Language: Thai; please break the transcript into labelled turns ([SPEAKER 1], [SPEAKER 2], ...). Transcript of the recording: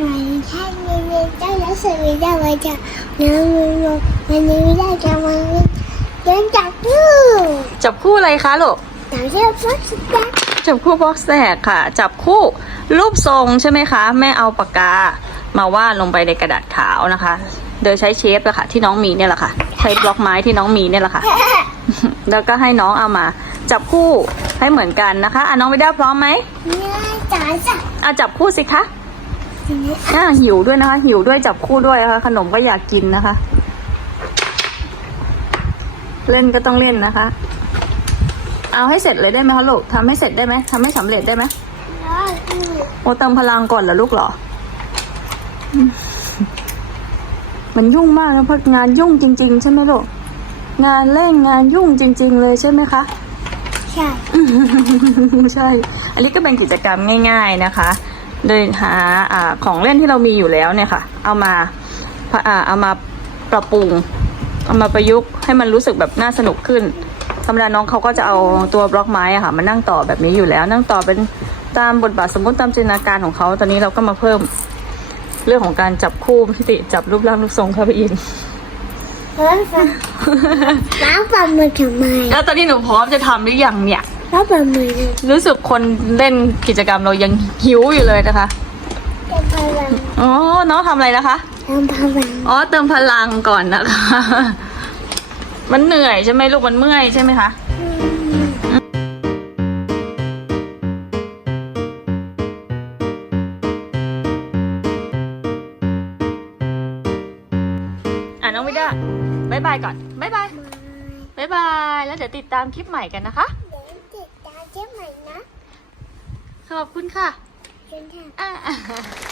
[SPEAKER 1] วัสดีค่ะยินดีต้อนรับสู่วิดีโอมาจากน้องมูมูวันนี้วิดีโอจะมาเล่นจากยู
[SPEAKER 2] จับคู่อะไรคะลูก
[SPEAKER 1] ต่อเชื่อฟักสุดา
[SPEAKER 2] จับคู่บ็อกแสกค่ะ จับคู่รูปทรงใช่ไหมคะ แม่เอาปากกามาวาดลงไปในกระดาษขาวนะคะ โดยใช้เชฟอะค่ะ ที่น้องมีเนี่ยแหละค่ะ ใช้บล็อกไม้ที่น้องมีเนี่ยแหละค่ะ แล้วก็ให้น้องเอามา จับคู่ให้เหมือนกันนะคะ อะน้องวิด้าพร้อมไหม
[SPEAKER 1] เนี่ยจ๋าจ้ะ
[SPEAKER 2] อะจับคู่สิคะ
[SPEAKER 1] ที นี้
[SPEAKER 2] อะหิวด้วยนะคะ หิวด้วยจับคู่ด้วยนะคะ ขนมก็อยากกินนะคะ เล่นก็ต้องเล่นนะคะ เอาให้เสร็จเลยได้ไหมคะลูกทำให้เสร็จได้ไหมทำให้สำเร็จได้ไหม
[SPEAKER 1] แล้วอืม
[SPEAKER 2] โอเติมพลังก่อนเหรอลูกเหรออืมมันยุ่งมากนะเพราะงานยุ่งจริง ๆ ใช่ไหมลูก งานเร่งงานยุ่งจริง ๆ เลยใช่ไหมคะ
[SPEAKER 1] ใช่
[SPEAKER 2] ใช่ อันนี้ก็เป็นกิจกรรมง่าย ๆนะคะ โดยหาอาของเล่นที่เรามีอยู่แล้วเนี่ยค่ะ เอามาอ่าเอามาปรับปรุง เอามาประยุกต์ให้มันรู้สึกแบบน่าสนุกขึ้นธรรมดาน้องเขาก็จะเอาตัวบล็อกไม้อะค่ะมานั่งต่อแบบนี้อยู่แล้ว นั่งต่อเป็นตามบทบาทสมมติตามจินตนาการของเขาตอนนี้เราก็มาเพิ่มเรื่องของการจับคู่พิติจับรูปร่างรูปทรงเข้าไปอิน
[SPEAKER 1] แล้วฟังแล้วปลาหมึกทำไม
[SPEAKER 2] แล้วตอนนี้หนูพร้อมจะทำหรือยังเนี่ย
[SPEAKER 1] แล้วปลาหมึกเนี่ย
[SPEAKER 2] รู้สึกคนเล่นกิจกรรมเรายังหิวอยู่เลยนะคะ
[SPEAKER 1] เป็นพลัง
[SPEAKER 2] อ๋อน้องทำอะไรนะคะ
[SPEAKER 1] ทำพลัง
[SPEAKER 2] อ๋อเติมพลังก่อนนะคะ มันเหนื่อยใช่ไหมลูกมันเมื่อยใช่ไหมคะ
[SPEAKER 1] อืม
[SPEAKER 2] อะน้องวิด้าบายบายก่อนบายบายบายบาย แล้วเดี๋ยวติดตามคลิปใหม่กันนะคะ
[SPEAKER 1] เดี๋ยวติดตามเจ้าใหม่นะ
[SPEAKER 2] ขอบคุณค่ะ
[SPEAKER 1] เชิญค่ะ
[SPEAKER 2] อะ